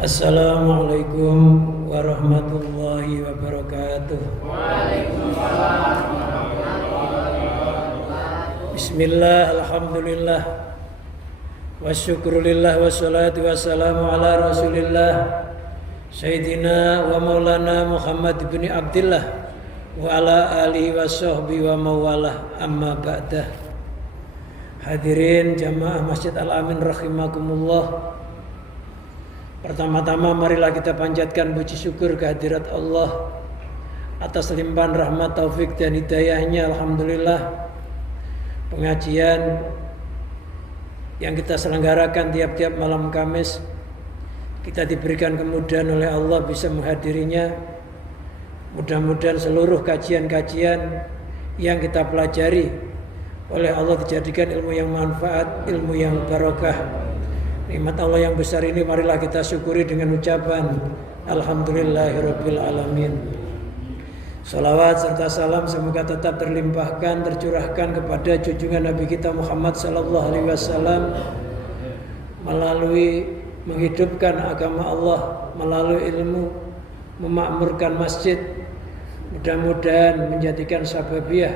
Assalamualaikum warahmatullahi wabarakatuh. Bismillah, alhamdulillah, wasyukrulillah, wassalatu wassalamu ala rasulillah Sayyidina wa maulana Muhammad ibn Abdillah wa ala alihi wa sahbihi wa mawalah, amma ba'dah. Hadirin jamaah Masjid Al-Amin rahimakumullah. Pertama-tama marilah kita panjatkan puji syukur kehadirat Allah atas limpahan rahmat, taufik dan hidayahnya. Alhamdulillah, pengajian yang kita selenggarakan tiap-tiap malam Kamis kita diberikan kemudahan oleh Allah bisa menghadirinya. Mudah-mudahan seluruh kajian-kajian yang kita pelajari oleh Allah dijadikan ilmu yang manfaat, ilmu yang barokah. Nikmat Allah yang besar ini marilah kita syukuri dengan ucapan Alhamdulillahirabbil alamin. Salawat serta salam semoga tetap terlimpahkan, tercurahkan kepada junjungan Nabi kita Muhammad sallallahu alaihi wasallam melalui menghidupkan agama Allah, melalui ilmu, memakmurkan masjid. Mudah-mudahan menjadikan sababiyah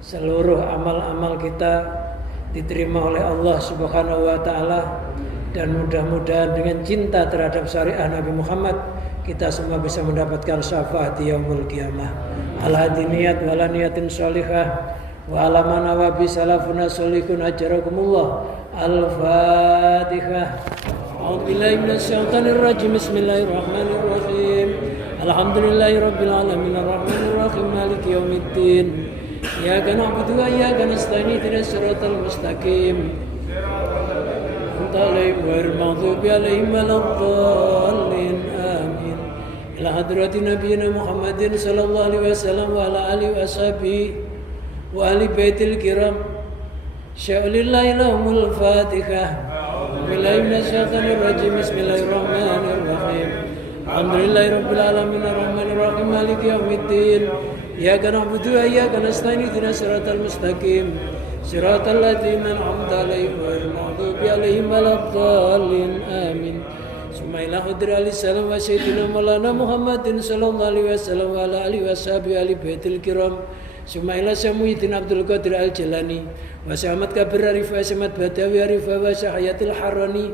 seluruh amal-amal kita diterima oleh Allah Subhanahu wa taala. Dan mudah-mudahan dengan cinta terhadap syariah Nabi Muhammad kita semua bisa mendapatkan syafaat di yaumul qiyamah. Al-hadi niyat wala niyatin sholihah wa ala manawa bi salafuna sholihun ajrakumullah. Al-Fatihah. A'udzubillahi minasyaitonir rajim. Bismillahirrahmanirrahim. Alhamdulillahirabbil alamin arrahmanir rahim maliki yaumiddin. Iyyaka na'budu wa iyyaka nasta'in ihdinas siratal mustaqim. عليهم غير المغضوب عليهم ولا الضالين آمين. إلى حضرة نبينا محمد صلى الله عليه وسلم وعلى آله وصحبه وآل بيت الكرام شاء لله لهم الفاتحة. بالله من الشيطان الرجيم. بسم الله الرحمن الرحيم. الحمد لله رب العالمين الرحمن الرحيم مالك يوم الدين. إياك نعبد وإياك نستعين اهدنا الصراط المستقيم صراط الذين أنعمت عليهم غير المغضوب عليهم ولا الضالين آمين. ثم إلى حضرة عليه السلام وسيدنا مولانا محمد صلى الله عليه وسلم وعلى آله وصحبه آل بيت الكرام. ثم إلى سيدنا عبد القادر الجيلاني وسيدنا كبير عرف وسيدنا بدوي عرف وسيدنا الحراني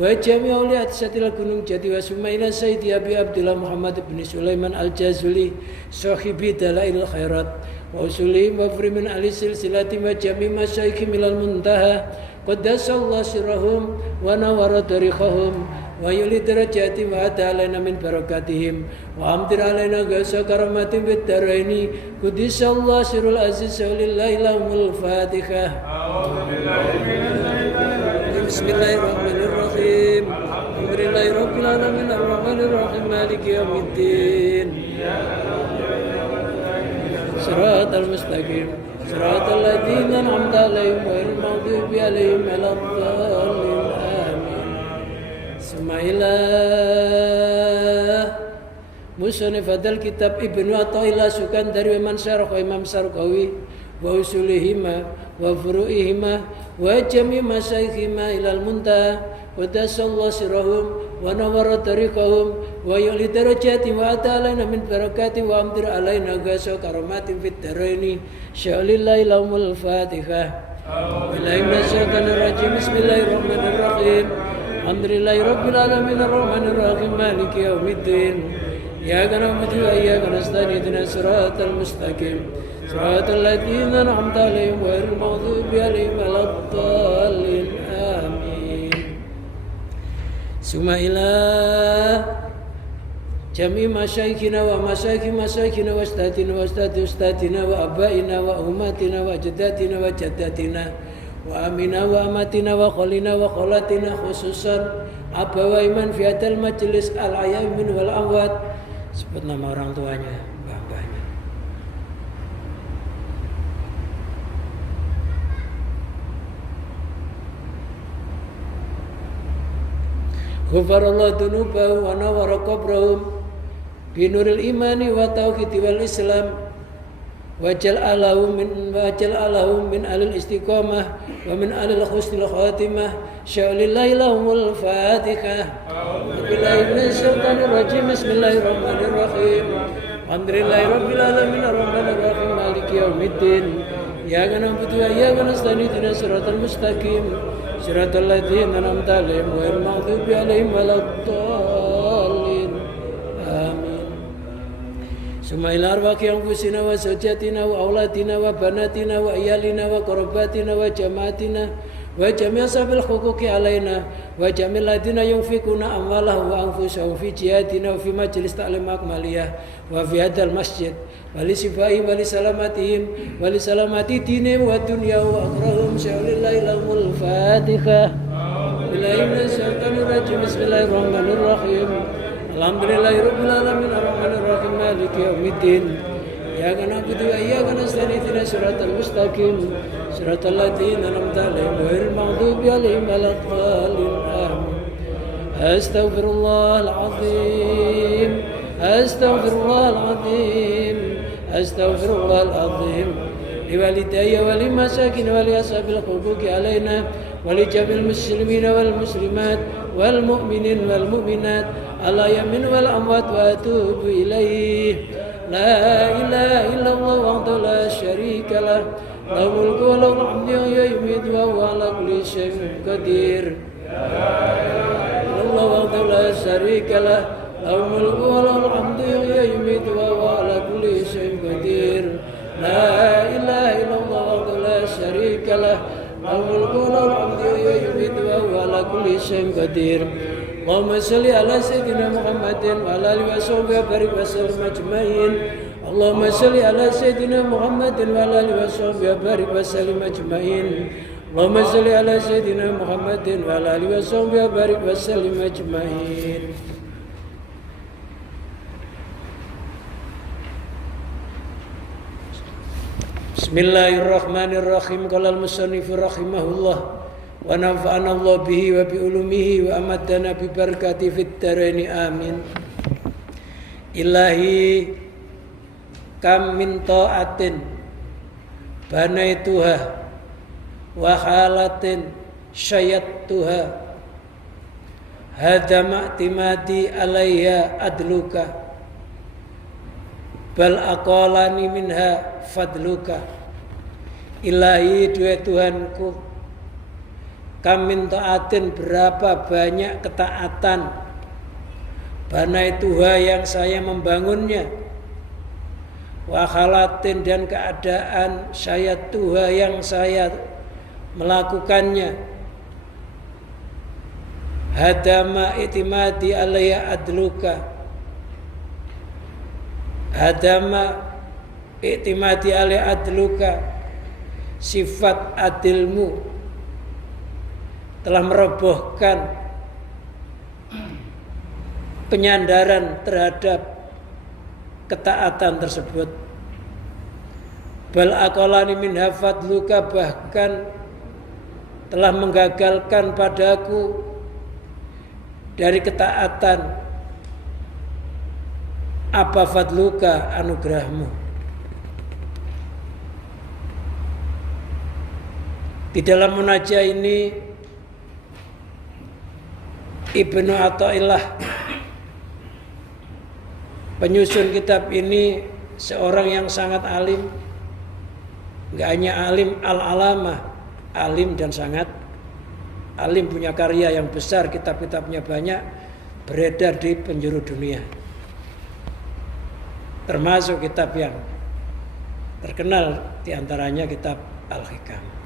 وجميع أولياء ساتل gunung jati. ثم إلى سيد أبي عبد الله محمد بن سليمان الجازولي صاحب دلائل الخيرات وأصولهم وفرم من أهل سلسلة وجميع مشايخهم إلى المنتهى. قدس الله سرهم ونور طريقهم ويولي درجاتهم وأتى علينا من بركاتهم وأمطر علينا غيث كرامات في الدارين. قدس الله سر العزيز ولله لهم الفاتحة. بسم الله الرحمن الرحيم. الحمد لله رب العالمين الرحمن الرحيم مالك يوم الدين. صراط المستقيم صراط الذين أنعمت عليهم غير المغضوب عليهم ولا الضالين آمين. ثم إلى مصنف الكتاب ابن عطاء سكندري ومن شرح إمام سرقاوي وأصولهما وفروعهما وجميع مشايخهما إلى المنتهى. قدس الله سرهم ونور طريقهم ويعلي درجاتهم وأتى علينا من بركاته وأمطر علينا غيث كرامات في الدارين. شاء لله لهم الفاتحة. بالله من الشيطان الرجيم. بسم الله الرحمن الرحيم. الحمد لله رب العالمين الرحمن الرحيم مالك يوم الدين. إياك نعبد وإياك نستعين اهدنا الصراط المستقيم صراط الذين أنعمت عليهم غير المغضوب عليهم ولا الضالين آمين. ثم إلى جميع مشايخنا ومشايخ مشايخنا واستاذنا واستاذ أستاذنا وأبائنا وأمهاتنا وأجدادنا وجداتنا وأمنا وأماتنا وخلنا وخالاتنا خصوصا أبوي من في هذا المجلس الأحياء والأموات. Sebut nama orang tuanya, mbah-mbahnya. Ghafarallahu dzunubahum wa nawwara qabrahum binuril imani wa tauhid wal islam. waj'alhum min alil istiqamah wa min alil husnil khatimah. Sya'lillahi lahumul Fatihah. Billahi minasyaitonir rajim. Bismillahirrahmanirrahim. Alhamdulillahi rabbil alamin arrahmanir rahim maliki yaumiddin. Iyyaka na'budu wa iyyaka nasta'in ihdinas siratal mustaqim siratal ladzina an'amta 'alaihim ghairil maghdubi 'alaihim waladdallin. Amin. Summa ila arwaqi anfusina wa zawjatina wa aulatina wa banatina wa iyalina wa qarabatina wa jamaatina wa jami' ashabil huquqi alaina wa jami' ladina yunfikuna amwalahum wa anfusahum fi jihadina wa fi majlis ta'lim akmaliyah wa fi hadzal masjid wa li sifai wa li salamatihim wa li salamati dinihim wa dunya wa akrahum sya'lillahi lahumul Fatihah. Billahi minasyaitonir rajim. Bismillahirrahmanirrahim. Alhamdulillahi rabbil alamin arrahmanir rahim maliki yaumiddin. Iyyaka na'budu wa iyyaka nasta'in ihdinas siratal mustaqim siratal ladzina an'amta 'alaihim ghairil maghdubi 'alaihim waladdallin. Amin. Astaghfirullahal azim. Astaghfirullahal azim. Astaghfirullahal azim. Liwalidayya wa limasakin wa li ashabil huquqi alaina wa li jamil muslimina wal muslimat wal mu'minin wal mu'minat ala yamin wal amwat wa atubu ilaih. La ilaha illallah wahdahu la syarika lah lahul mulku wa lahul hamdu wa yumiitu wa huwa ala kulli syai'in qadir. Allah wahdahu la syarika lah lahul mulku wa lahul hamdu wa yumiitu wa huwa ala kulli syai'in qadir. La ilaha illallah wahdahu la syarika lah lahul mulku wa lahul hamdu wa yumiitu wa huwa ala kulli syai'in qadir. Allahumma shalli ala sayyidina Muhammadin wa ala alihi wa sahbihi wa barik wa sallim ajma'in. Allahumma shalli ala sayyidina Muhammadin wa ala alihi wa sahbihi wa barik wa sallim ajma'in. Allahumma shalli ala sayyidina Muhammadin wa ala alihi wa sahbihi wa barik wa sallim ajma'in. Bismillahirrahmanirrahim. Qala al-musannif rahimahullah wa nafa'ana Allah bihi wa bi ulumihi wa amadana bi barakati fid dharain amin. Ilahi kam min ta'atin banaituha wa halatin syayattuha hadama timati alaiha adluka bal aqalani minha fadluka. Ilahi duhai Tuhanku, kam min ta'atin berapa banyak ketaatan, banaituha yang saya membangunnya, wa halatin dan keadaan syayattuha yang saya melakukannya, hadama itimadi alaiha adluka, hadama itimadi alaiha adluka, sifat adilmu telah merobohkan penyandaran terhadap ketaatan tersebut. Bal aqalani minha fadluka, bahkan telah menggagalkan padaku dari ketaatan apa fadluka, anugerahmu. Di dalam munajat ini Ibnu Athaillah, penyusun kitab ini, seorang yang sangat alim. Enggak hanya alim al-alamah, alim dan sangat alim, punya karya yang besar, kitab-kitabnya banyak, beredar di penjuru dunia. Termasuk kitab yang terkenal diantaranya kitab Al-Hikam.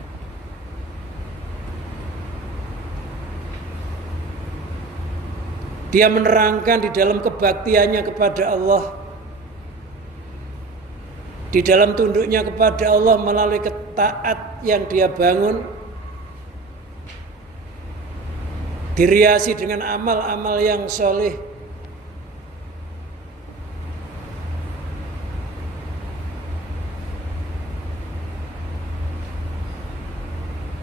Dia menerangkan di dalam kebaktiannya kepada Allah, di dalam tunduknya kepada Allah melalui ketaat yang dia bangun, diriasi dengan amal-amal yang soleh.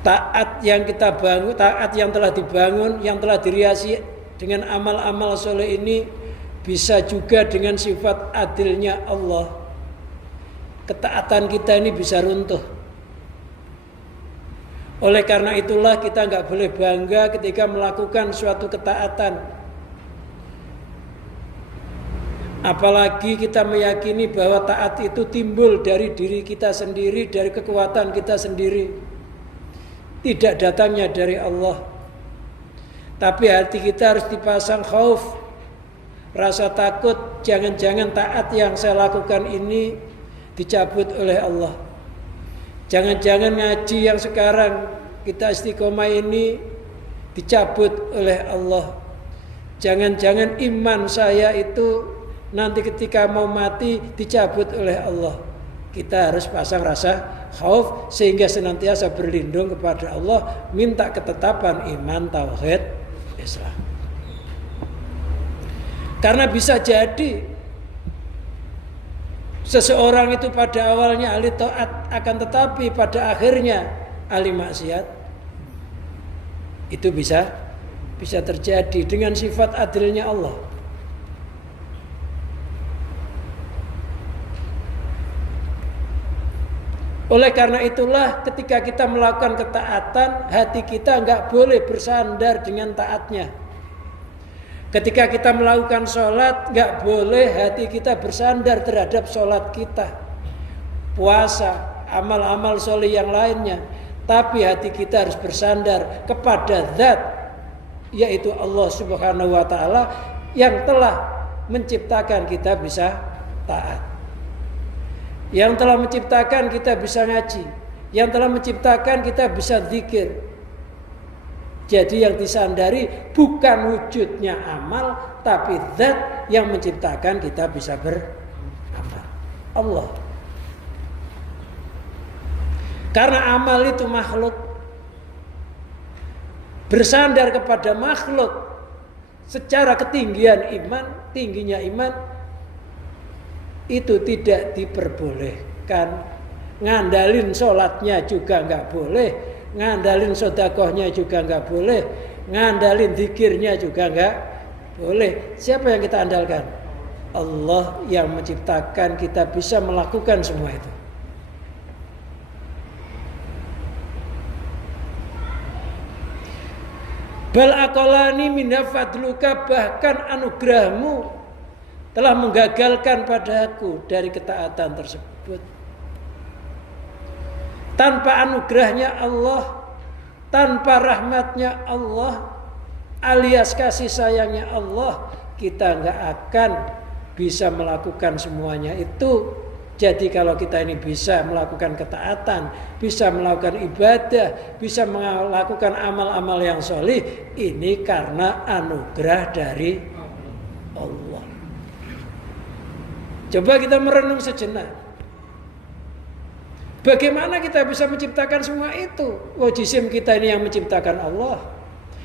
Taat yang kita bangun, taat yang telah dibangun, yang telah diriasi dengan amal-amal soleh ini bisa juga dengan sifat adilnya Allah, ketaatan kita ini bisa runtuh. Oleh karena itulah kita nggak boleh bangga ketika melakukan suatu ketaatan. Apalagi kita meyakini bahwa taat itu timbul dari diri kita sendiri, dari kekuatan kita sendiri. Tidak datangnya dari Allah. Tapi hati kita harus dipasang khauf, rasa takut, jangan-jangan taat yang saya lakukan ini dicabut oleh Allah. Jangan-jangan ngaji yang sekarang kita istiqomah ini dicabut oleh Allah. Jangan-jangan iman saya itu nanti ketika mau mati dicabut oleh Allah. Kita harus pasang rasa khauf sehingga senantiasa berlindung kepada Allah, minta ketetapan iman, tauhid, Islam. Karena bisa jadi seseorang itu pada awalnya ahli taat, akan tetapi pada akhirnya ahli maksiat. Itu bisa terjadi dengan sifat adilnya Allah. Oleh karena itulah ketika kita melakukan ketaatan, hati kita nggak boleh bersandar dengan taatnya. Ketika kita melakukan sholat, nggak boleh hati kita bersandar terhadap sholat kita. Puasa, amal-amal sholih yang lainnya. Tapi hati kita harus bersandar kepada zat, yaitu Allah Subhanahu wa Ta'ala, yang telah menciptakan kita bisa taat, yang telah menciptakan kita bisa ngaji, yang telah menciptakan kita bisa zikir. Jadi yang disandari bukan wujudnya amal, tapi zat yang menciptakan kita bisa beramal, Allah. Karena amal itu makhluk, bersandar kepada makhluk secara ketinggian iman, tingginya iman, itu tidak diperbolehkan. Ngandalin sholatnya juga nggak boleh, ngandalin sedekahnya juga nggak boleh, ngandalin zikirnya juga nggak boleh. Siapa yang kita andalkan? Allah yang menciptakan kita bisa melakukan semua itu. Bal aqalani minna fadluka, bahkan anugerahmu telah menggagalkan padaku dari ketaatan tersebut. Tanpa anugerahnya Allah, tanpa rahmatnya Allah, alias kasih sayangnya Allah, kita nggak akan bisa melakukan semuanya itu. Jadi kalau kita ini bisa melakukan ketaatan, bisa melakukan ibadah, bisa melakukan amal-amal yang sholih, ini karena anugerah dari Allah. Coba kita merenung sejenak. Bagaimana kita bisa menciptakan semua itu? Oh, jisim kita ini yang menciptakan Allah.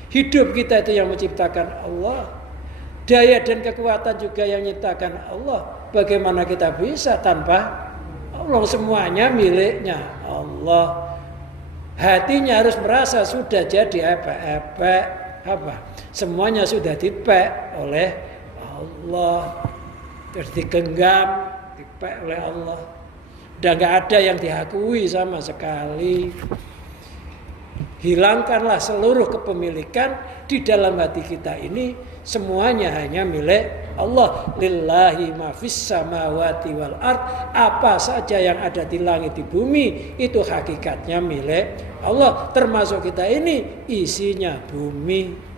Hidup kita itu yang menciptakan Allah. Daya dan kekuatan juga yang menciptakan Allah. Bagaimana kita bisa tanpa Allah? Semuanya miliknya Allah. Hatinya harus merasa sudah jadi apa? Semuanya sudah dipek oleh Allah. Terus digenggam, dipek oleh Allah. Dan gak ada yang diakui sama sekali. Hilangkanlah seluruh kepemilikan di dalam hati kita ini, semuanya hanya milik Allah. Lillahi ma fis samawati wal ard, apa saja yang ada di langit di bumi itu hakikatnya milik Allah, termasuk kita ini isinya bumi.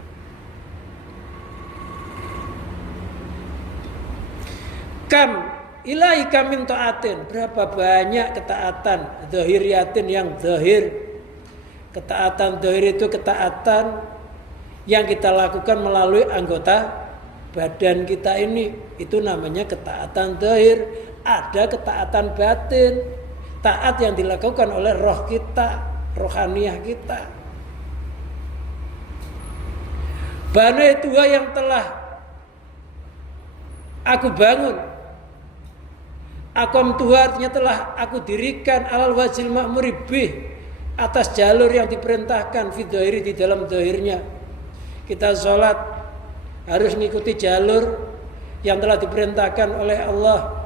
Kam ilaika min taatin, berapa banyak ketaatan zahiriyatin yang zahir. Ketaatan zahir itu ketaatan yang kita lakukan melalui anggota badan kita ini, itu namanya ketaatan zahir. Ada ketaatan batin, taat yang dilakukan oleh roh kita, rohaniah kita. Banai tua yang telah aku bangun, akom tua artinya telah aku dirikan, alal wajil ma'muri bih, atas jalur yang diperintahkan, fidhahiri, di dalam zahirnya. Kita sholat harus mengikuti jalur yang telah diperintahkan oleh Allah.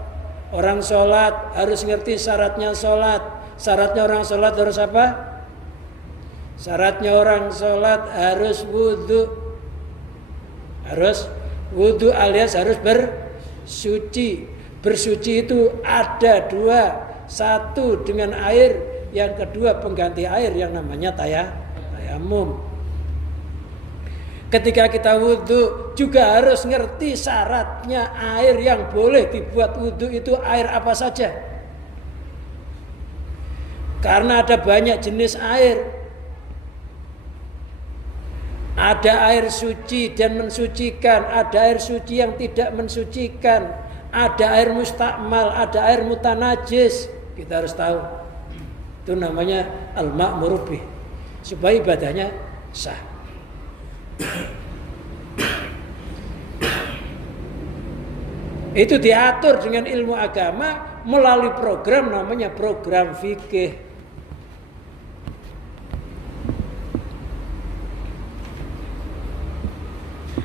Orang sholat harus ngerti syaratnya sholat. Syaratnya orang sholat harus apa? Syaratnya orang sholat harus wudhu. Harus wudhu alias harus bersuci. Bersuci itu ada dua. Satu dengan air, yang kedua pengganti air yang namanya tayamum. Ketika kita wudhu juga harus ngerti syaratnya air yang boleh dibuat wudhu itu air apa saja. Karena ada banyak jenis air. Ada air suci dan mensucikan, ada air suci yang tidak mensucikan, ada air mustakmal, ada air mutanajis. Kita harus tahu. Itu namanya al-ma'muru bih. Supaya ibadahnya sah. Itu diatur dengan ilmu agama melalui program namanya program fikih.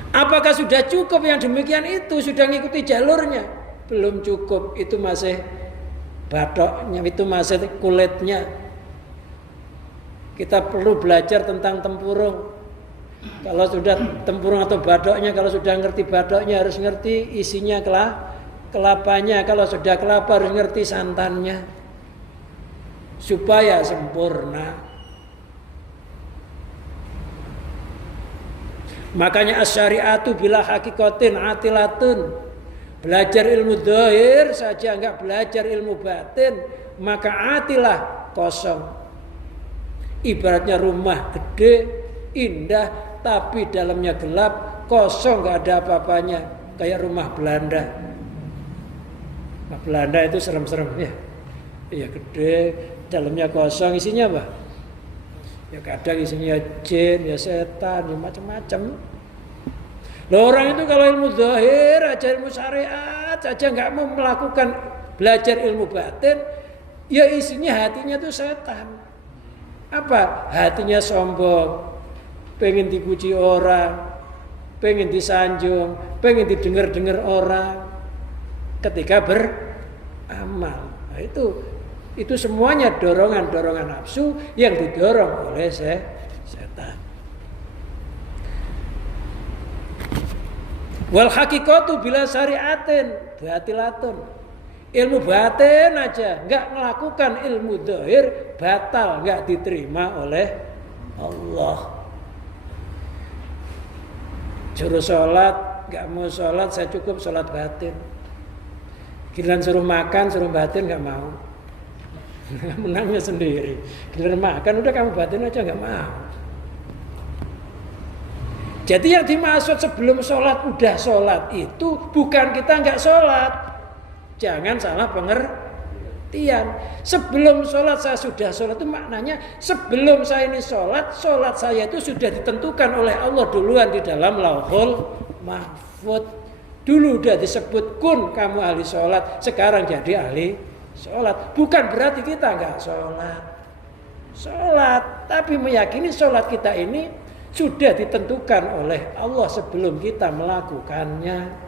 Apakah sudah cukup yang demikian itu? Sudah ngikuti jalurnya? Belum cukup, itu masih batoknya, itu masih kulitnya. Kita perlu belajar tentang tempurung. Kalau sudah tempurung atau badoknya, kalau sudah ngerti badoknya harus ngerti isinya kelapanya. Kalau sudah kelapa harus ngerti santannya. Supaya sempurna. Makanya as-syari'atu bila hakikatin atilatun. Belajar ilmu zahir saja enggak belajar ilmu batin, maka atilah kosong. Ibaratnya rumah gede, indah, tapi dalamnya gelap, kosong, nggak ada apa-apanya, kayak rumah Belanda. Rumah Belanda itu serem-serem ya. Iya gede, dalamnya kosong, isinya apa? Ya kadang isinya jin, ya setan, ya macam-macam. Loh, orang itu kalau ilmu zahir aja, ilmu syariat saja nggak mau melakukan belajar ilmu batin, ya isinya hatinya itu setan. Apa? Hatinya sombong, pengen dipuji orang, pengen disanjung, pengen didengar-dengar orang ketika beramal. Nah, itu semuanya dorongan-dorongan nafsu yang didorong oleh setan. Wal hakikatu bila syariatin batilatun. Ilmu batin aja enggak melakukan ilmu zahir batal, enggak diterima oleh Allah. Suruh sholat, enggak mau sholat, saya cukup sholat batin. Giliran suruh makan, suruh batin enggak mau. Menangnya sendiri. Giliran makan udah kamu batin aja enggak mau. Jadi yang dimaksud sebelum sholat udah sholat itu bukan kita enggak sholat. Jangan salah pengertian. Sebelum sholat saya sudah sholat itu maknanya sebelum saya ini sholat saya itu sudah ditentukan oleh Allah duluan di dalam lauhul mahfud. Dulu udah disebut kun kamu ahli sholat, sekarang jadi ahli sholat. Bukan berarti kita enggak sholat, tapi meyakini sholat kita ini sudah ditentukan oleh Allah sebelum kita melakukannya.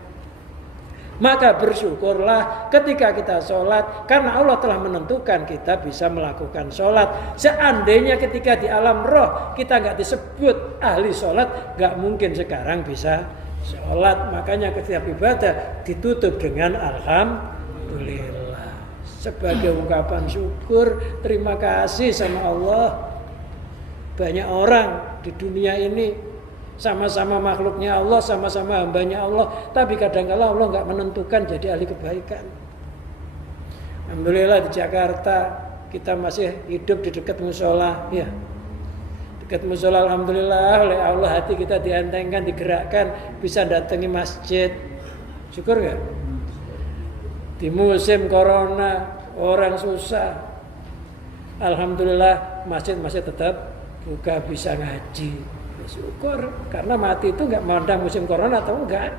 Maka bersyukurlah ketika kita sholat, karena Allah telah menentukan kita bisa melakukan sholat. Seandainya ketika di alam roh kita nggak disebut ahli sholat, nggak mungkin sekarang bisa sholat. Makanya ketika ibadah ditutup dengan alhamdulillah, sebagai ungkapan syukur, terima kasih sama Allah. Banyak orang di dunia ini sama-sama makhluknya Allah, sama-sama hambanya Allah, tapi kadang-kala Allah nggak menentukan jadi ahli kebaikan. Alhamdulillah di Jakarta kita masih hidup di dekat musola, ya. Dekat musola, alhamdulillah oleh Allah hati kita dientengkan, digerakkan, bisa datangi masjid. Syukur nggak? Di musim corona orang susah, alhamdulillah masjid-masjid tetap buka, bisa ngaji. Syukur, karena mati itu nggak mandang musim corona atau enggak.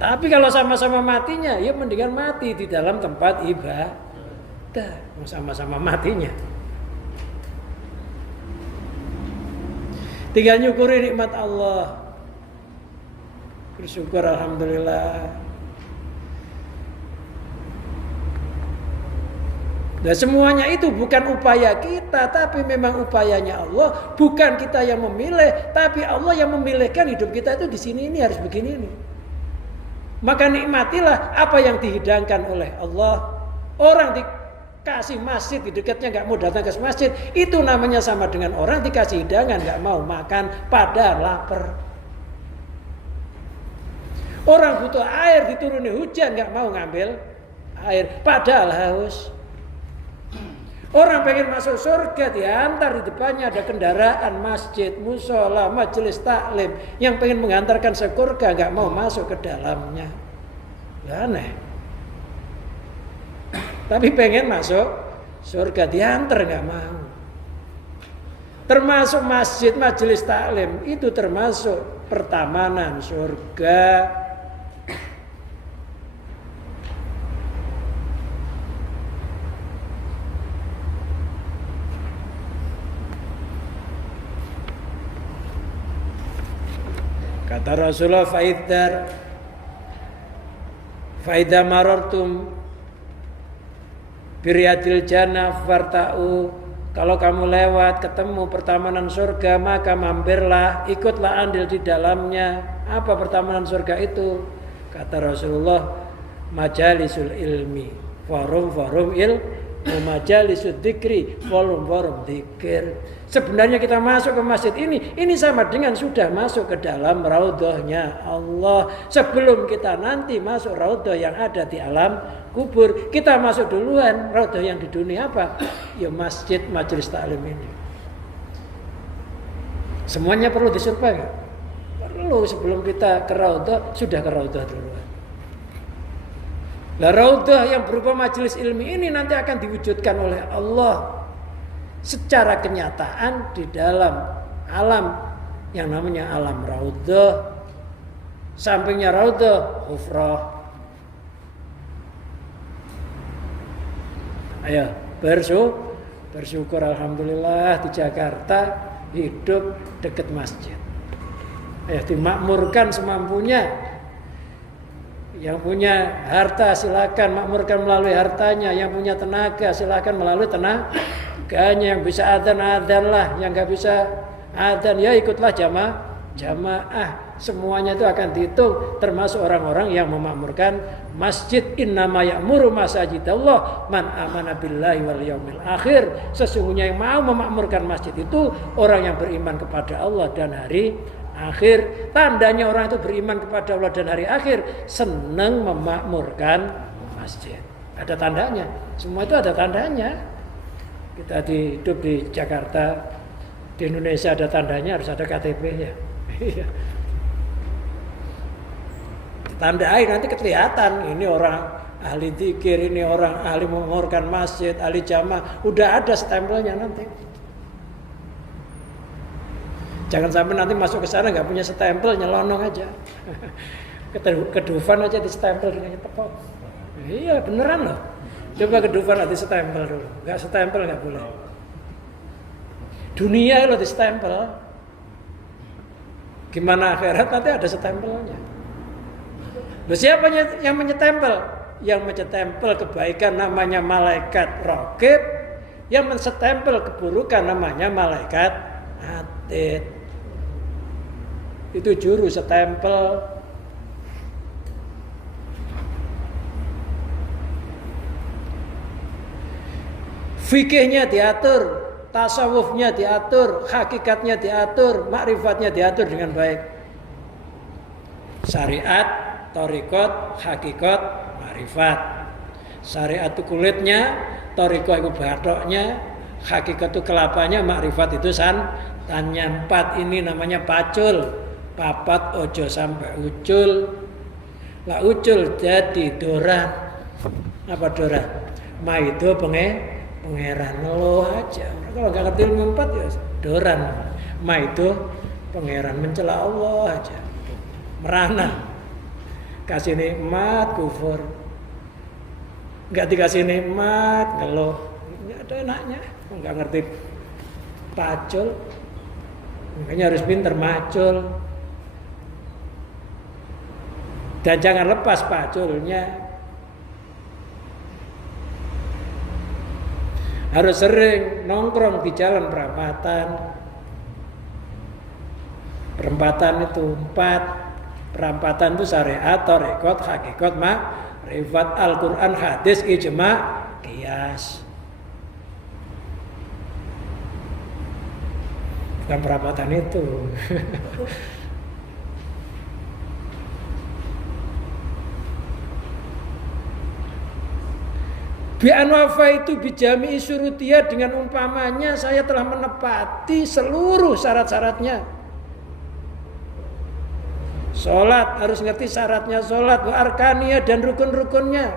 Tapi kalau sama-sama matinya, ya mendingan mati di dalam tempat ibadah, sama-sama matinya. Tinggal nyukuri nikmat Allah. Bersyukur alhamdulillah. Nah, semuanya itu bukan upaya kita, tapi memang upayanya Allah. Bukan kita yang memilih, tapi Allah yang memilihkan hidup kita itu di sini ini harus begini ini. Maka nikmatilah apa yang dihidangkan oleh Allah. Orang dikasih masjid di dekatnya nggak mau datang ke masjid, itu namanya sama dengan orang dikasih hidangan nggak mau makan padahal lapar. Orang butuh air dituruni hujan nggak mau ngambil air padahal haus. Orang pengen masuk surga diantar, di depannya ada kendaraan, masjid, musola, majelis taklim yang pengen mengantarkan ke surga nggak mau masuk ke dalamnya. Aneh. Tapi pengen masuk surga diantar nggak mau. Termasuk masjid, majelis taklim itu termasuk pertamanan surga. Kata Rasulullah, faida marartum biryadil jannah farta'u, kalau kamu lewat ketemu pertamanan surga maka mampirlah, ikutlah andil di dalamnya. Apa pertamanan surga itu? Kata Rasulullah, majalisul ilmi, forum majalisud dzikri, forum dzikir. Sebenarnya kita masuk ke masjid ini sama dengan sudah masuk ke dalam raudhahnya Allah. Sebelum kita nanti masuk raudhah yang ada di alam kubur, kita masuk duluan raudhah yang di dunia apa? Ya masjid, majelis taklim ini. Semuanya perlu disurvei enggak? Perlu. Sebelum kita ke raudhah, sudah ke raudhah duluan. Lah raudhah yang berupa majelis ilmi ini nanti akan diwujudkan oleh Allah secara kenyataan di dalam alam yang namanya alam raudhah. Sampingnya raudhah hufrah. Ayo bersyukur alhamdulillah di Jakarta hidup dekat masjid. Ayo dimakmurkan semampunya. Yang punya harta silakan makmurkan melalui hartanya. Yang punya tenaga silakan melalui tenaganya. Yang bisa adzan lah. Yang nggak bisa adzan ya ikutlah jamaah. Semuanya itu akan dihitung. Termasuk orang-orang yang memakmurkan masjid. Innama ya'muru masajidallah man amana billahi wal yaumil akhir. Sesungguhnya yang mau memakmurkan masjid itu orang yang beriman kepada Allah dan hari akhir. Tandanya orang itu beriman kepada Allah dan hari akhir senang memakmurkan masjid. Ada tandanya. Semua itu ada tandanya. Kita hidup di Jakarta, di Indonesia ada tandanya, harus ada KTP-nya. Ditandai nanti kelihatan ini orang ahli zikir, ini orang ahli memakmurkan masjid, ahli jamaah. Udah ada stempelnya nanti. Jangan sampai nanti masuk ke sana nggak punya stempel, nyelonong aja. Ke Dufan aja di stempel dengan tepok. Iya beneran loh. Coba ke Dufan nanti stempel dulu. Nggak stempel nggak boleh. Dunia lo di stempel. Gimana akhirat nanti ada stempelnya. Loh siapa yang menyetempel? Yang menyetempel kebaikan namanya malaikat raqib. Yang menstempel keburukan namanya malaikat atid. Itu juru stempel. Fikihnya diatur, tasawufnya diatur, hakikatnya diatur, makrifatnya diatur dengan baik. Syariat, thariqat, hakikat, makrifat. Syariat itu kulitnya, thariqat itu batoknya, hakikat itu kelapanya, makrifat itu santannya. 4 ini namanya pacul. Papat ojo sampai ucul. Lah ucul jadi doran. Apa doran? Maido pangeran lo aja. Kalau nggak ngerti ilmu 4 ya doran. Maido pangeran mencela Allah aja. Merana. Kasih nikmat kufur. Nggak dikasih nikmat ngeluh. Nggak ada enaknya. Nggak ngerti pacul. Makanya harus pinter macul. Dan jangan lepas paculnya. Harus sering nongkrong di jalan perempatan. Perempatan itu 4. Perempatan itu syariat, thariqat, hakikat, ma'rifat, Al-Quran, hadis, ijma', qiyas. Bukan perempatan itu. Bi'an wafa itu bijami syurutiyah, dengan umpamanya saya telah menepati seluruh syarat-syaratnya. Sholat harus ngerti syaratnya sholat, wa arkaniyah, dan rukun-rukunnya.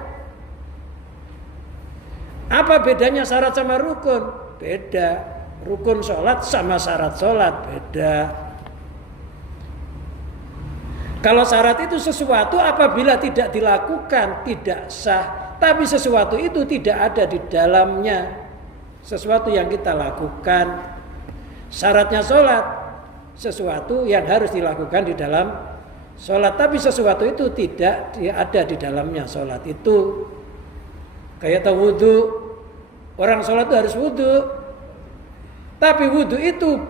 Apa bedanya syarat sama rukun? Beda. Rukun sholat sama syarat sholat beda. Kalau syarat itu sesuatu apabila tidak dilakukan tidak sah. Tapi sesuatu itu tidak ada di dalamnya. Sesuatu yang kita lakukan. Syaratnya sholat, sesuatu yang harus dilakukan di dalam sholat. Tapi sesuatu itu tidak ada di dalamnya sholat itu. Kayak wudhu. Orang sholat itu harus wudhu. Tapi wudhu itu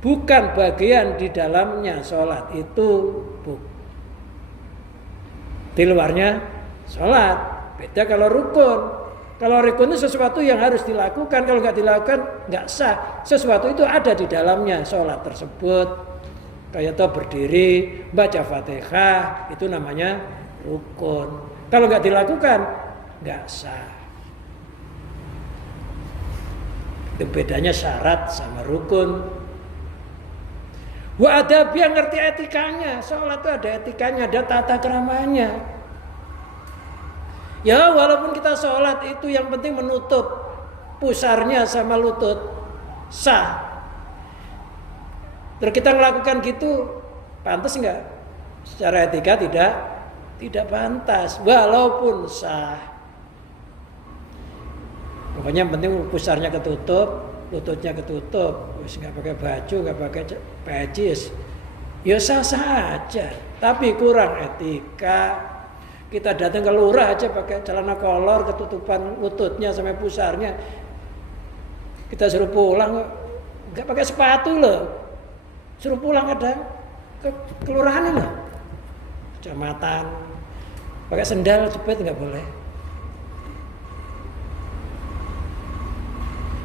bukan bagian di dalamnya sholat itu. Di luarnya sholat. Beda kalau rukun. Kalau rukun itu sesuatu yang harus dilakukan. Kalau nggak dilakukan nggak sah. Sesuatu itu ada di dalamnya sholat tersebut. Kayak berdiri, baca Fatihah, itu namanya rukun. Kalau nggak dilakukan nggak sah. Itu bedanya syarat sama rukun. Wa adab, yang ngerti etikanya. Sholat itu ada etikanya, ada tata keramanya. Ya walaupun kita sholat itu yang penting menutup pusarnya sama lutut sah. Terus kita melakukan gitu pantas enggak? Secara etika tidak pantas walaupun sah. Pokoknya yang penting pusarnya ketutup, lututnya ketutup, wis enggak pakai baju, enggak pakai peci, ya sah-sah aja. Tapi kurang etika. Kita datang ke lurah aja pakai celana kolor, ketutupan lututnya sampai pusarnya. Kita suruh pulang, nggak pakai sepatu loh. Suruh pulang kadang ke kelurahan loh. Kecamatan. Pakai sendal jepit nggak boleh.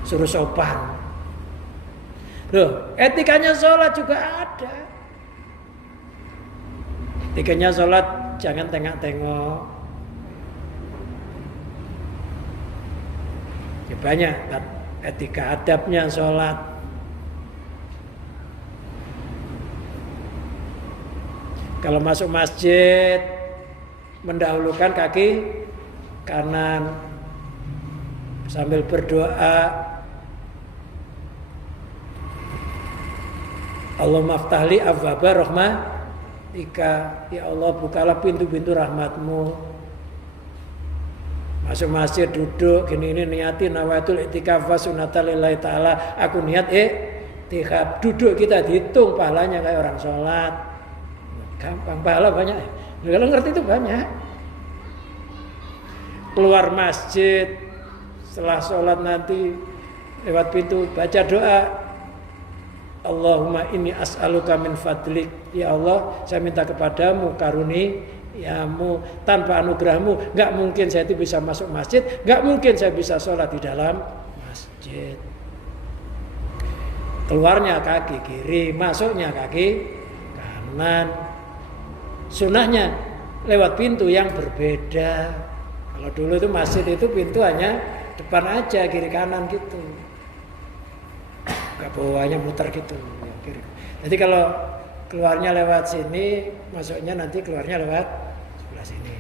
Suruh sopan. Loh, etikanya sholat juga ada. Etikanya sholat jangan tengok-tengok. Ya banyak etika adabnya sholat. Kalau masuk masjid mendahulukan kaki kanan sambil berdoa. Allahumma aftahli abwaba rahmatika, ya Allah bukalah pintu-pintu rahmatmu. Masuk masjid duduk gini, ini niatin nawaitul i'tikaf wa sunnatalillahi ta'ala, aku niat i'tikaf. Duduk kita dihitung pahalanya kayak orang sholat. Gampang, pahala banyak. Kalau ngerti itu banyak. Keluar masjid setelah sholat nanti lewat pintu baca doa, Allahumma inni as'aluka min fadlik, ya Allah saya minta kepadamu karuniamu, tanpa anugerahmu nggak mungkin saya itu bisa masuk masjid, nggak mungkin saya bisa sholat di dalam masjid. Keluarnya kaki kiri, masuknya kaki kanan. Sunnahnya lewat pintu yang berbeda. Kalau dulu itu masjid itu pintu hanya depan aja, kiri kanan gitu. Gak bawahnya muter gitu. Jadi kalau keluarnya lewat sini, masuknya nanti keluarnya lewat sebelah sini.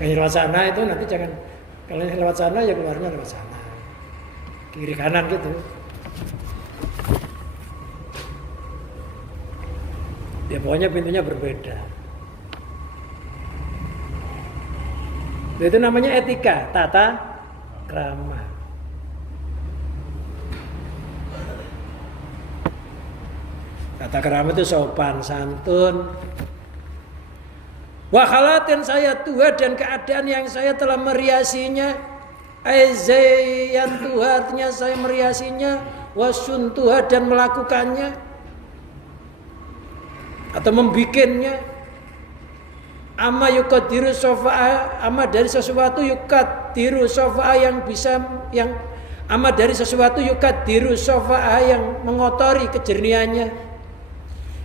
Kalau lewat sana itu nanti jangan, kalau lewat sana ya keluarnya lewat sana. Kiri kanan gitu. Ya pokoknya pintunya berbeda. Itu namanya etika, tata krama. Kata kerama itu sopan santun. Wa khalatin saya tua dan keadaan yang saya telah meriasinya. Aizayan tuha artinya saya meriasinya. Wasuntuha dan melakukannya. Atau membikinnya. Ama yukadiru sofa'a. Ama dari sesuatu yukadiru sofa'a yang bisa. Ama dari sesuatu yukadiru sofa'a yang mengotori kejernihannya.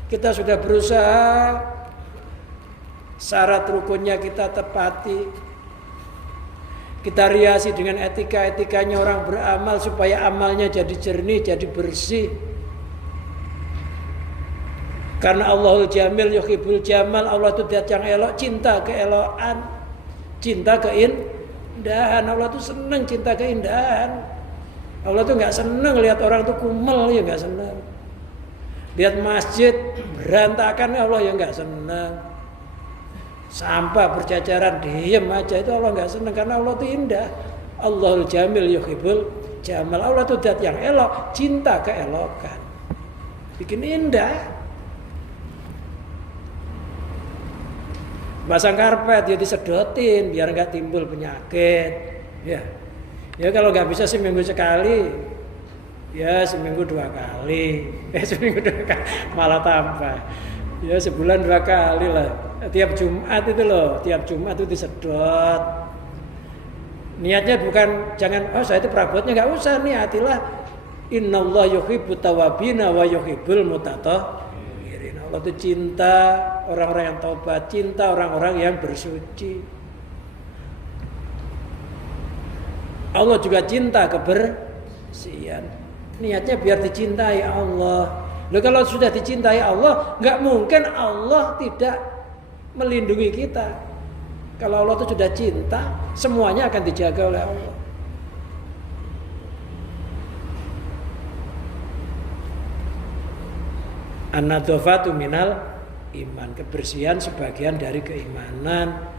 Kita sudah berusaha syarat rukunnya kita tepati. Kita riasi dengan etika-etikanya orang beramal supaya amalnya jadi jernih, jadi bersih. Karena Allahul Jamil yuhibbul jamal, Allah itu zat yang elok, cinta keelokan, cinta keindahan. Allah itu senang cinta keindahan. Allah itu nggak senang lihat orang itu kumel, ya nggak senang. Lihat masjid berantakan, Allah ya nggak senang. Sampah berjajaran diem aja, itu Allah nggak senang karena Allah itu indah. Allahul Jamil yuhibbul jamal, Allah itu zat yang elok, cinta keelokan, bikin indah. Pasang karpet ya disedotin biar nggak timbul penyakit. Ya kalau nggak bisa seminggu sekali, ya seminggu 2 kali. Seminggu 2 kali malah tambah. Ya sebulan 2 kali lah. Tiap Jumat itu loh, tiap Jumat itu disedot. Niatnya bukan jangan saya itu perabotnya, nggak usah, niatilah innallaha yuhibbut tawwabina wa yuhibbul mutatahhirin. Allah itu cinta orang-orang yang taubat, cinta orang-orang yang bersuci. Allah juga cinta kebersihan. Niatnya biar dicintai Allah. Loh kalau sudah dicintai Allah, nggak mungkin Allah tidak melindungi kita. Kalau Allah itu sudah cinta, semuanya akan dijaga oleh Allah. An-nadhafatu minal iman, kebersihan sebagian dari keimanan.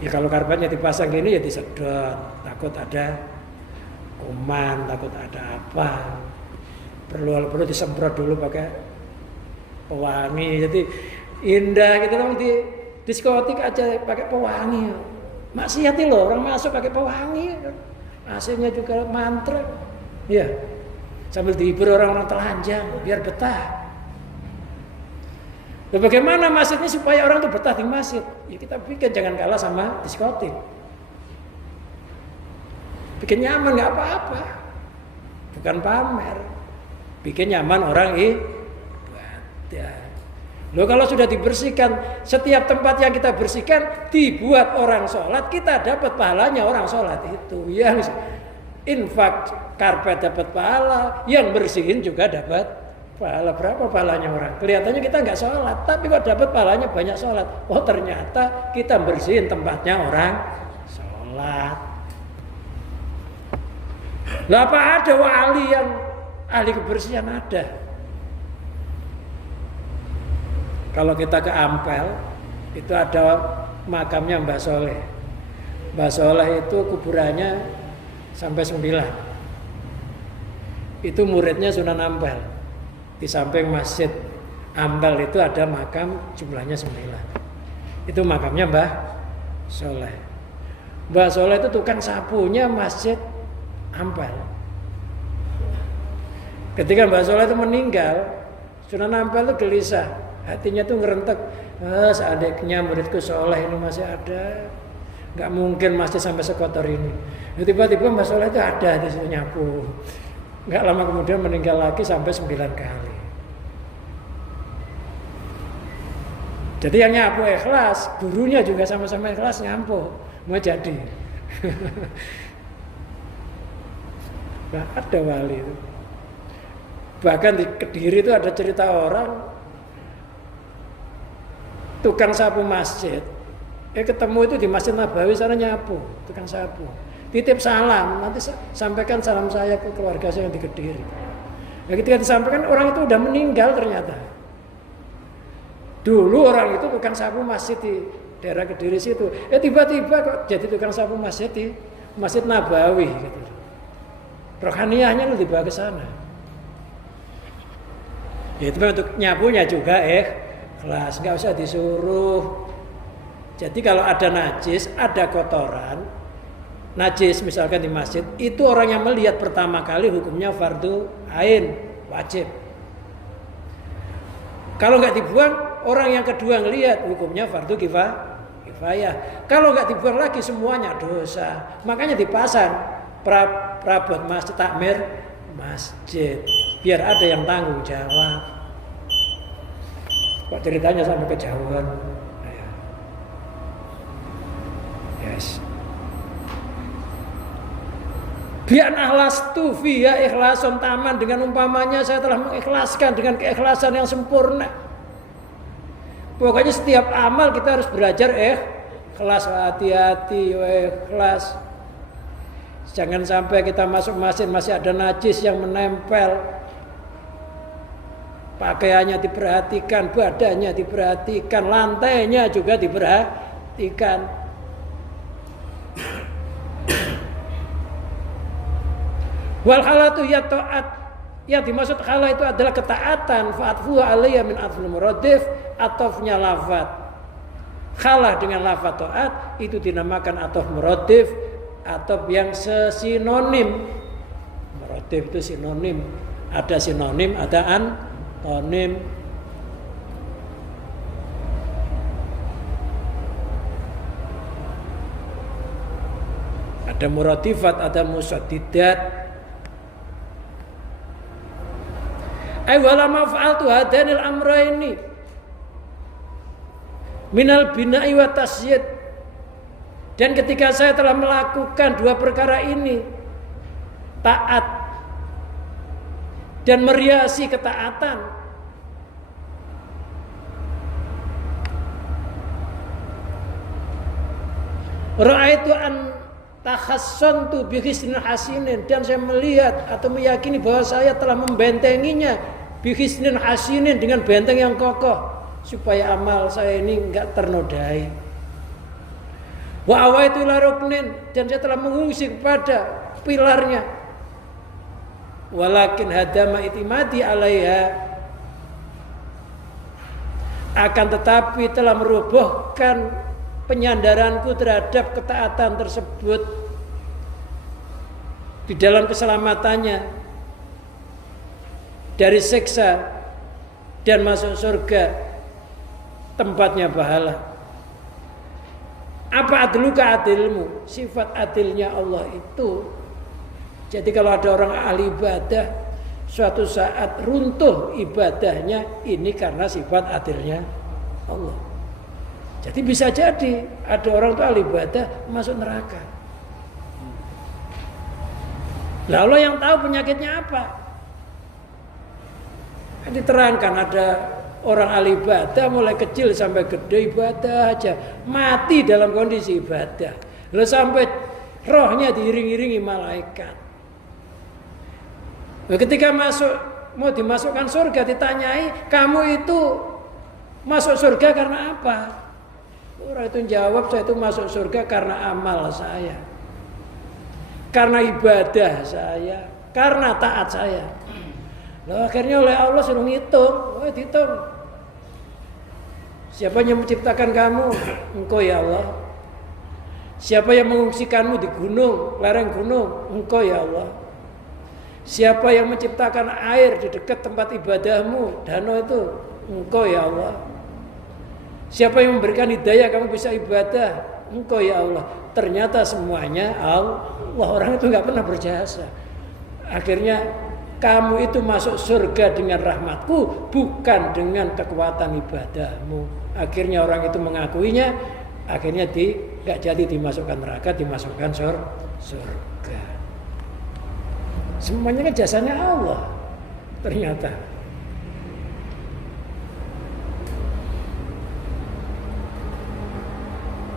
Ya kalau karpetnya dipasang gini ya disedot, takut ada kuman, takut ada apa. Perlu disemprot dulu pakai pewangi. Jadi indah gitu loh, di diskotik aja pakai pewangi. Maksiat loh orang masuk pakai pewangi. AC-nya juga mantra. Ya. Sambil dihibur orang-orang telanjang biar betah. Nah, bagaimana masjidnya supaya orang itu betah di masjid? Ya kita bikin jangan kalah sama diskotik. Bikin nyaman nggak apa-apa, bukan pamer. Bikin nyaman orang ibadah. Loh kalau sudah dibersihkan, setiap tempat yang kita bersihkan dibuat orang sholat, kita dapat pahalanya orang sholat itu. Yang infak karpet dapat pahala, yang bersihin juga dapat pahala. Berapa pahalanya orang? Kelihatannya kita nggak sholat, tapi kok dapat pahalanya banyak sholat. Oh ternyata kita bersihin tempatnya orang sholat. Lah apa ada wali yang ahli kebersihan? Ada. Kalau kita ke Ampel, itu ada makamnya Mbah Soleh. Mbah Soleh itu kuburannya sampai 9. Itu muridnya Sunan Ampel. Di samping Masjid Ampel itu ada makam jumlahnya 9. Itu makamnya Mbah Soleh. Mbah Soleh itu tukang sapunya Masjid Ampel. Ketika Mbah Soleh itu meninggal, Sunan Ampel itu gelisah, hatinya tuh ngerentek. Seandainya muridku soleh ini masih ada, nggak mungkin masjid sampai sekotor ini. Tiba-tiba Mbah Soleh itu ada di situ nyapu. Nggak lama kemudian meninggal lagi sampai 9 kali. Jadi yang nyapu ikhlas, gurunya juga sama-sama ikhlas nyapu, mau jadi. Nah, ada wali itu. Bahkan di Kediri itu ada cerita orang tukang sapu masjid. Ketemu itu di Masjid Nabawi sana nyapu, tukang sapu. Titip salam, nanti sampaikan salam saya ke keluarga saya yang di Kediri. Nah, ketika disampaikan orang itu udah meninggal ternyata. Dulu orang itu tukang sapu masjid di daerah Kediri situ. Tiba-tiba kok jadi tukang sapu masjid di Masjid Nabawi gitu. Rohaniyahnya lu dibawa ke sana. Ya, itu untuk nyapunya juga ikhlas, nggak usah disuruh. Jadi kalau ada najis, ada kotoran, najis misalkan di masjid, itu orang yang melihat pertama kali hukumnya fardu ain, wajib. Kalau nggak dibuang, orang yang kedua ngelihat hukumnya fardu kifayah. Kalau nggak dibuang lagi semuanya dosa. Makanya dipasang perabot masjid, takmir masjid, biar ada yang tanggung jawab. Kok ceritanya sampai kejauhan? Yes. Bi'an ahlastu fiha ikhlason taman, dengan umpamanya saya telah mengikhlaskan dengan keikhlasan yang sempurna. Pokoknya setiap amal kita harus belajar ikhlas, hati-hati ikhlas. Jangan sampai kita masuk masjid masih ada najis yang menempel. Pakaiannya diperhatikan, badannya diperhatikan, lantainya juga diperhatikan. Wal khalatu ya taat, yang dimaksud khala itu adalah ketaatan. Fa'atfu alayya min atful muradif, atofnya lafaz. Khala dengan lafaz taat itu dinamakan atof muradif, atof yang sesinonim. Muradif itu sinonim. Ada sinonim, ada antonim. Ada muradifat, ada musaddidat. Ai wala maf'altu hadanil amraini minal bina'i wa tasyid. Dan ketika saya telah melakukan dua perkara ini, taat dan meriasi ketaatan, ra'aitu an takhassantu bi hisnin hasinin, dan saya melihat atau meyakini bahwa saya telah membentenginya bi hisnin hasinin, dengan benteng yang kokoh, supaya amal saya ini enggak ternodai. Wa awaitu ila ruknin, dan saya telah mengungsi kepada pilarnya. Walakin hadama itimadi alaiha, akan tetapi telah merobohkan penyandaranku terhadap ketaatan tersebut di dalam keselamatannya dari siksa dan masuk surga, tempatnya pahala. Apa adluka adilmu? Sifat adilnya Allah itu. Jadi kalau ada orang ahli ibadah, suatu saat runtuh ibadahnya, ini karena sifat adilnya Allah. Jadi bisa jadi ada orang itu ahli ibadah masuk neraka. Lah Allah yang tahu penyakitnya apa. Diterangkan ada orang ahli ibadah mulai kecil sampai gede ibadah aja, mati dalam kondisi ibadah. Lalu sampai rohnya diiring-iringi malaikat. Lalu ketika mau dimasukkan surga, ditanyai, kamu itu masuk surga karena apa? Orang itu jawab, saya itu masuk surga karena amal saya, karena ibadah saya, karena taat saya. Lalu akhirnya oleh Allah suruh ngitung, hitung. Siapa yang menciptakan kamu? Engkau ya Allah. Siapa yang mengungsikanmu di gunung, lereng gunung? Engkau ya Allah. Siapa yang menciptakan air di dekat tempat ibadahmu, danau itu? Engkau ya Allah. Siapa yang memberikan hidayah kamu bisa ibadah? Engkau ya Allah. Ternyata semuanya Allah. Orang itu nggak pernah berjasa. Akhirnya kamu itu masuk surga dengan rahmatku, bukan dengan kekuatan ibadahmu. Akhirnya orang itu mengakuinya. Akhirnya nggak jadi dimasukkan neraka, dimasukkan surga. Semuanya kan jasanya Allah. Ternyata.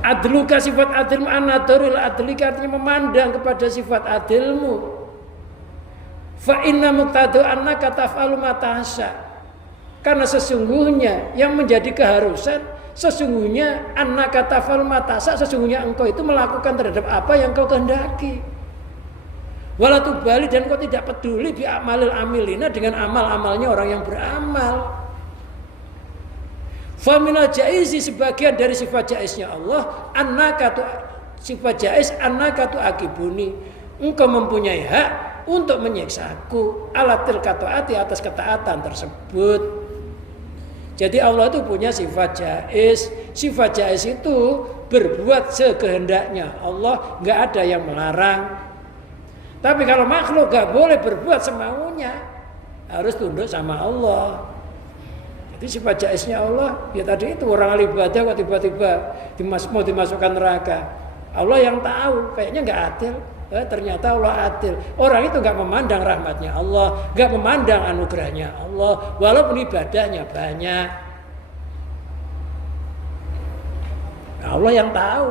Adluka sifat adilmu, an-nadharul adlika artinya memandang kepada sifat adilmu. Fa inna muqtadu annaka taf'alu ma tahsa. Karena sesungguhnya yang menjadi keharusan, sesungguhnya annaka taf'alu ma tahsa, sesungguhnya engkau itu melakukan terhadap apa yang kau kehendaki. Wala tubali, dan kau tidak peduli bi amalil amilina, dengan amal-amalnya orang yang beramal. Fa minal jaizi, sebagian dari sifat jaiznya Allah, annaka tu, sifat jaiz annaka tu akibuni, engkau mempunyai hak untuk menyiksaku alatil kataati, atas ketaatan tersebut. Jadi Allah itu punya sifat jaiz. Sifat jaiz itu berbuat sekehendaknya Allah, nggak ada yang melarang. Tapi kalau makhluk nggak boleh berbuat semaunya, harus tunduk sama Allah. Jadi sifat jaiznya Allah, ya tadi itu orang ahli ibadah kok tiba-tiba mau dimasukkan neraka. Allah yang tahu, kayaknya nggak adil. Ternyata Allah adil. Orang itu nggak memandang rahmatnya Allah, nggak memandang anugerahnya Allah, walaupun ibadahnya banyak. Allah yang tahu.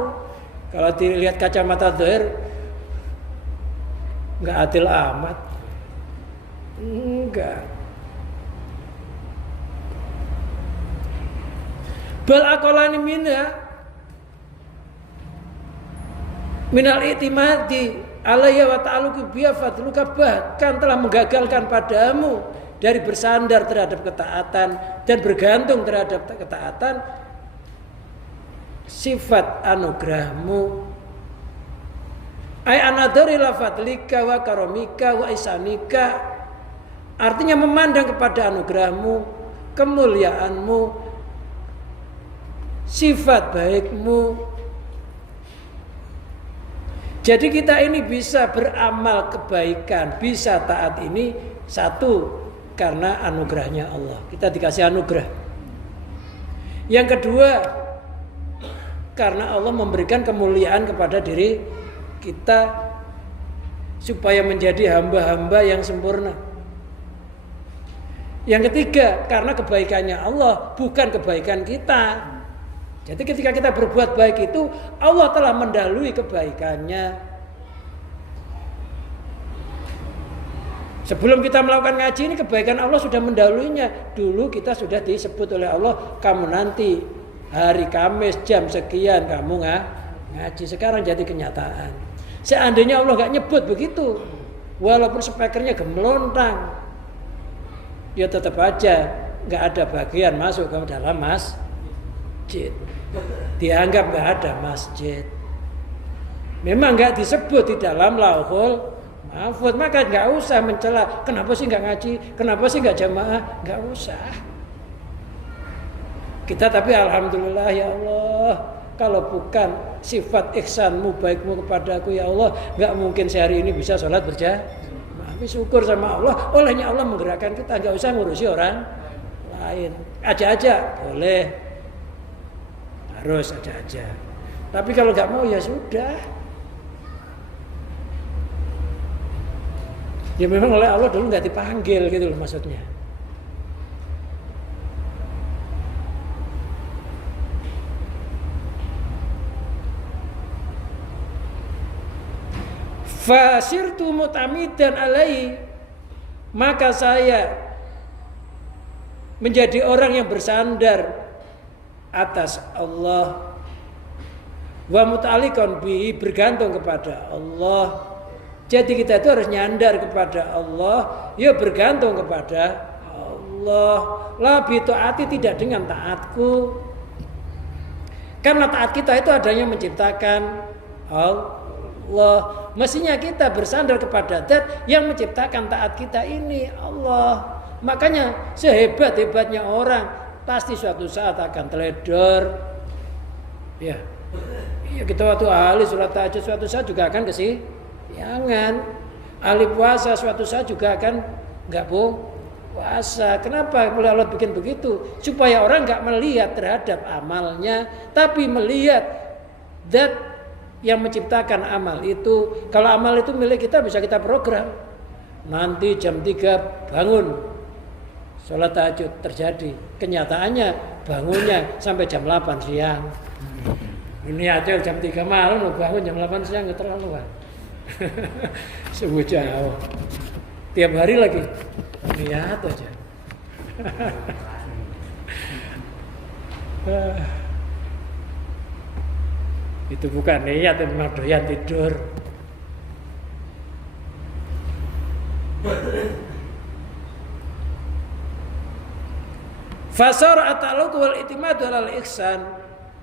Kalau dilihat kacamata zahir, nggak adil amat. Enggak. Bal aqalani minal itimadi alayya wa ta'aluki biya fadluka, bahkan telah menggagalkan padamu dari bersandar terhadap ketaatan dan bergantung terhadap ketaatan sifat anugerahmu. Ay anadari la fadlika wa karamika wa isanika, artinya memandang kepada anugerahmu, kemuliaanmu, sifat baikmu. Jadi kita ini bisa beramal kebaikan, bisa taat ini satu karena anugerahnya Allah. Kita dikasih anugerah. Yang kedua, karena Allah memberikan kemuliaan kepada diri kita supaya menjadi hamba-hamba yang sempurna. Yang ketiga, karena kebaikannya Allah, bukan kebaikan kita. Jadi ketika kita berbuat baik itu, Allah telah mendahului kebaikannya. Sebelum kita melakukan ngaji ini, kebaikan Allah sudah mendahuluinya. Dulu kita sudah disebut oleh Allah, kamu nanti hari Kamis jam sekian kamu ngaji. Sekarang jadi kenyataan. Seandainya Allah gak nyebut begitu, walaupun speakernya gemelontang, ya tetap aja gak ada bagian masuk ke dalam masjid. Dianggap nggak ada masjid. Memang nggak disebut di dalam Lauhul Mahfuz, maka nggak usah mencela. Kenapa sih nggak ngaji? Kenapa sih nggak jamaah? Nggak usah. Kita tapi alhamdulillah ya Allah, kalau bukan sifat ihsanmu, baikmu kepadaku ya Allah, nggak mungkin sehari ini bisa sholat berjamaah. Syukur sama Allah, olehnya Allah menggerakkan kita, nggak usah ngurusi orang lain. Aja-aja boleh. Harus aja. Tapi kalau nggak mau ya sudah. Ya memang oleh Allah dulu nggak dipanggil gitu loh maksudnya. Fasirtu mutamidan alai, maka saya menjadi orang yang bersandar atas Allah, wa muta'alliqan bihi, bergantung kepada Allah. Jadi kita itu harus nyandar kepada Allah, ya bergantung kepada Allah. La bi taati, tidak dengan taatku. Karena taat kita itu adanya menciptakan Allah. Mestinya kita bersandar kepada Zat yang menciptakan taat kita ini, Allah. Makanya sehebat-hebatnya orang pasti suatu saat akan teledor. Ya. Ya kita waktu ahli sholat tahajud suatu saat juga akan kesiangan. Ahli puasa suatu saat juga akan enggak puasa. Kenapa Allah bikin begitu? Supaya orang enggak melihat terhadap amalnya, tapi melihat Zat yang menciptakan amal itu. Kalau amal itu milik kita, bisa kita program. Nanti jam 3 bangun sholat tahajud, terjadi. Kenyataannya bangunnya sampai jam 8 siang. Ini aja jam 3 malam bangun jam 8 siang, keterlaluan. Sungguh jauh. Tiap hari lagi lihat aja. Itu bukan niat, memang doyan tidur. Fasar at-ta'alluq wal i'timad 'alal ihsan,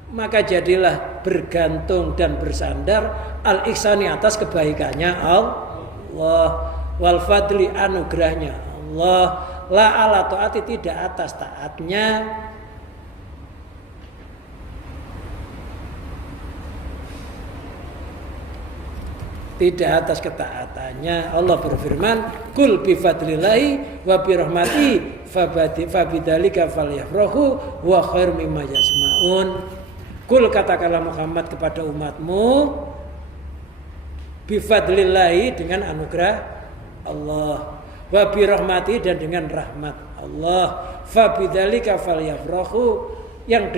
maka jadilah bergantung dan bersandar al-ihsani atas kebaikannya Allah, wal fadli anugerahnya Allah, la ala taati tidak atas taatnya. Tidak atas ketaatannya. Allah berfirman, "Kul bi fadlillahi wa bi rahmati fabidzalika falyafrahu wa khairum mimma yajma'un." Kul, katakanlah Muhammad kepada umatmu, bi fadlillahi dengan anugerah Allah, wa bi rahmati dan dengan rahmat Allah, fabidzalika falyafrahu, yang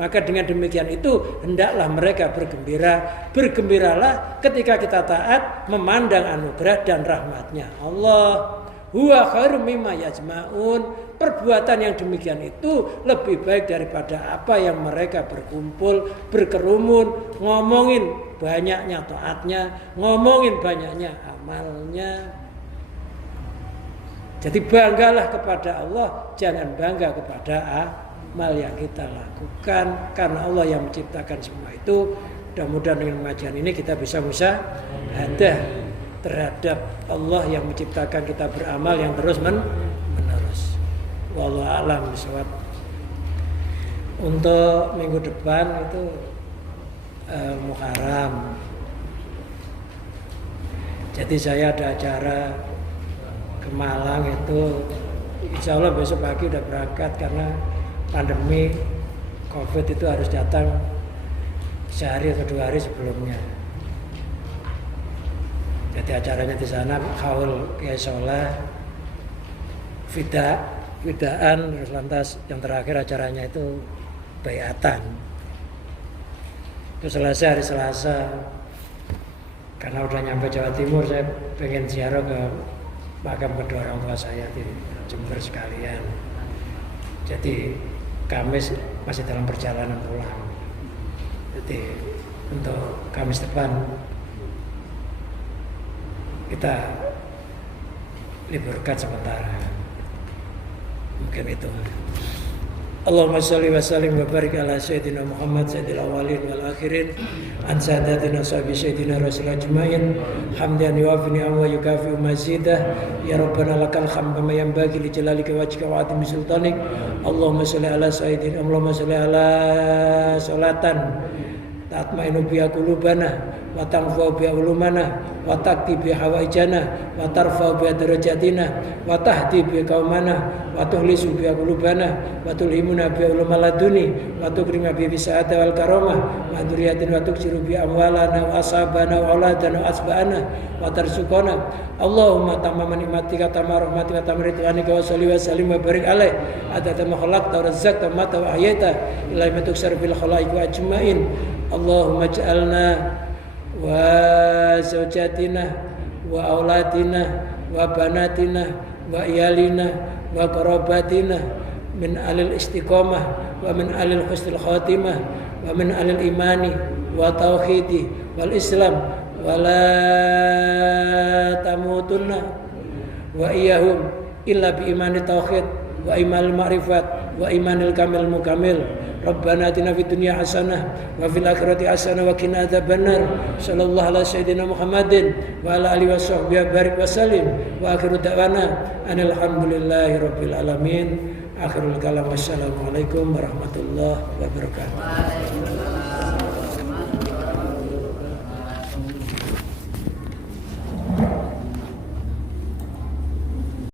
maka dengan demikian itu hendaklah mereka bergembira. Bergembiralah ketika kita taat memandang anugerah dan rahmatnya Allah. Huwa khairum mimma yajma'un. Perbuatan yang demikian itu lebih baik daripada apa yang mereka berkumpul, berkerumun, ngomongin banyaknya taatnya, ngomongin banyaknya amalnya. Jadi banggalah kepada Allah, jangan bangga kepada amal yang kita lakukan, karena Allah yang menciptakan semua itu. Mudah-mudahan dengan pengajian ini kita bisa musyahadah terhadap Allah yang menciptakan kita beramal yang terus menerus. Wallahu a'lam bishawab. Untuk minggu depan itu Muharram. Jadi saya ada acara ke Malang itu, insya Allah besok pagi udah berangkat, karena pandemi COVID itu harus datang sehari atau 2 hari sebelumnya. Jadi acaranya di sana haul Kiai Soleh, fidaan, terus lantas yang terakhir acaranya itu bayatan. Itu selesai hari Selasa. Karena udah nyampe Jawa Timur, saya pengen ziarah ke makam kedua orang tua saya di Jember sekalian. Jadi Kamis masih dalam perjalanan pulang. Jadi untuk Kamis depan kita liburkan sementara. Mungkin itu. Allahumma shalli wa sallim wa barik ala sayyidina Muhammad sayyidil awwalin wal akhirin an sadatina sahbi sayyidina rasul ajmain hamdan yuwafi ni'am wa yukafi mazidah ya rabbana lakal hamdu kama yanbaghi li jalalika wajhika wa 'azimi sultanik. Allahumma shalli ala sayyidina, Allahumma shalli ala salatan tatma'innu biha qulubana wa tanfa'u biha ulumana wa taqdi biha hawaijana wa tarfa'u biha darajatina wa tahdi biha qaumana wa tuhlisu biha qulubana wa tulhimuna biha ulama laduni wa tukrima biha sa'ata wal karamah wa dzurriyyatin wa tuksiru biha amwalana wa ashabana wa auladana wa asba'ana wa tarzuqana. Allahumma tamma nikmatika tamma rahmatika tamma ridwanika wa shalli wa sallim wa barik alaih adada ma khalaqta wa razzaqta wa mata wa ahyayta ila ma tuksar bil khalaiq wa ajmain. Allahumma ij'alna wa zawjatina wa auladina wa banatina wa iyalina wa qarabatina min alil istiqamah wa min alil husnil khatimah wa min alil imani wa tauhidi wal islam wa la tamutunna wa iyahum illa bi imani tauhid wa imanil ma'rifat wa imanil kamil mukamil. Rabbana atina fid dunya hasanah wa fil akhirati hasanah wa qina adzabannar. Sallallahu ala sayyidina Muhammadin wa ala alihi washabbihi barik wasallim wa akhiru da'wana anil hamdulillahi rabbil alamin. Akhirul kalam, wassalamualaikum warahmatullahi wabarakatuh.